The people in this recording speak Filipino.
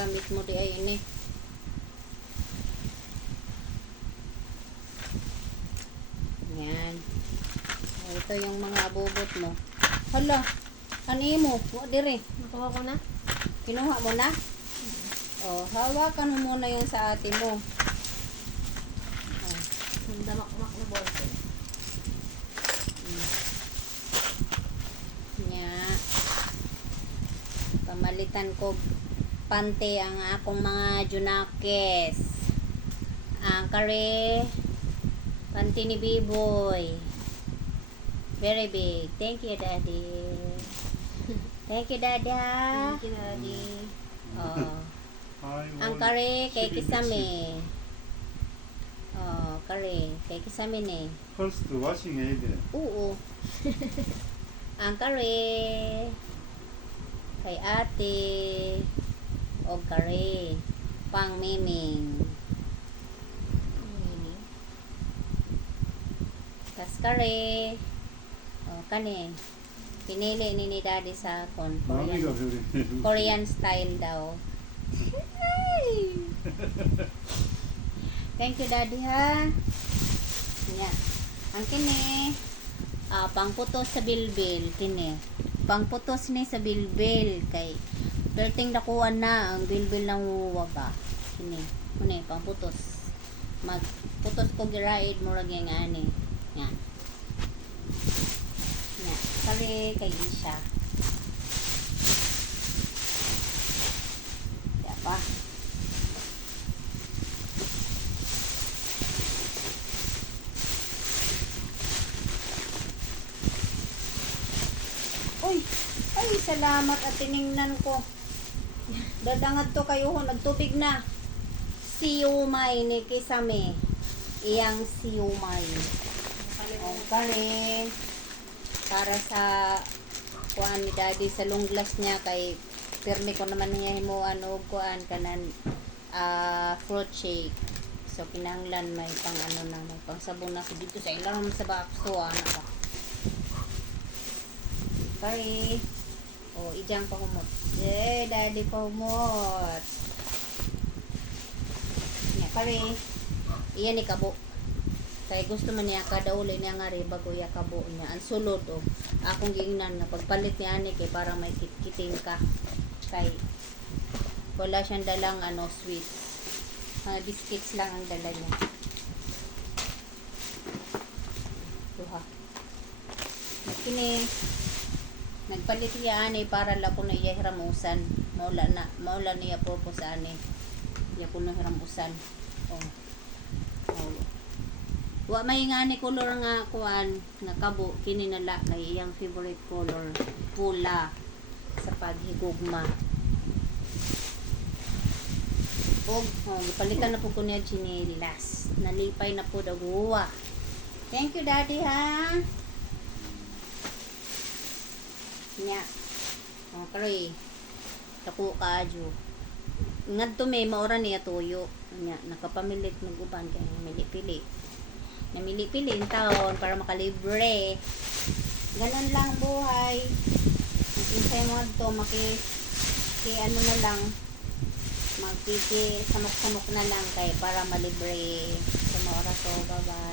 gamit mo di ay ini. Yan. Ito yung mga abobot mo. Hala, ani mo? Wa dire. Nakuha ko na. Kinuha mo na? Oh, hawakan mo muna yung sa ate mo. Oh. Ang damak-mak na bolso. Nya. Pamalitan ko pante ang akong mga junakes. Ang kare pante ni Biboy. Very big. Thank you, Daddy. Thank you, Dada. Thank you, Daddy. Oh. はい、 Ang kare kay Kisame. Oh, kare kay Kisame ni. First washing aid. Oo. Ang kare kay ate o kare pang miming. Tas kare o kani pinili ni Daddy sa kon 何が Korean, 古い Korean style daw. Thank you, Daddy, ha. Yan. Ang kini pangputos sa bilbil kini. Pangputos ni sa bilbil kay perting dakuan na ang bilbil ng uwaga. Kini. Kuni pangputos. Magputos ko giraid mo lagi nga ani. Yan. Yan. Kali kay Isha. Ya pa. Uy, ay salamat at tiningnan ko. Dadangad to kayo ho, nagtubig na. Siumay ni Kisame. Iyang siumay. O kare para sa kuan ni Daddy sa long glass niya kay pirmi ko naman niya himuan og kuan kanan fruit shake. So kinahanglan may pang ano na may pang sabon na ko dito sa ilang sa bakso ana ba. Kare. O ijang pahumot. Daddy pahumot. Nya kare. Iyan ni kabo. Kaya gusto man niya kada uli niya nga rin bago ya kabo niya. Ang sulod o. Akong gingnan nga pagpalit niya ni kay para may kitkiting ka. Kay wala siyang dalang sweets. Mga biscuits lang ang dala niya. Duha. Kini nagpalit niya ani para la ko na iya hiramusan. Maula niya purpose ani. Iya ko na hiramusan. Oh. Wa may nga ni color nga kuan nga kabo kini nala kay iyang favorite color pula sa paghigugma. Og palitan na po ko niya chinelas. Nalipay na po daguwa. Thank you, Daddy, ha. Nya. Okay. Tako kaadyo. Ngadto may maura niya tuyo. Nya nakapamilit ng uban kay pili-pili. Namili-pili yung taon para makalibre. Ganun lang buhay. Makinsay mo ito, ano na lang, samok-samok na lang kay para malibre sa mga oras. So, bye-bye.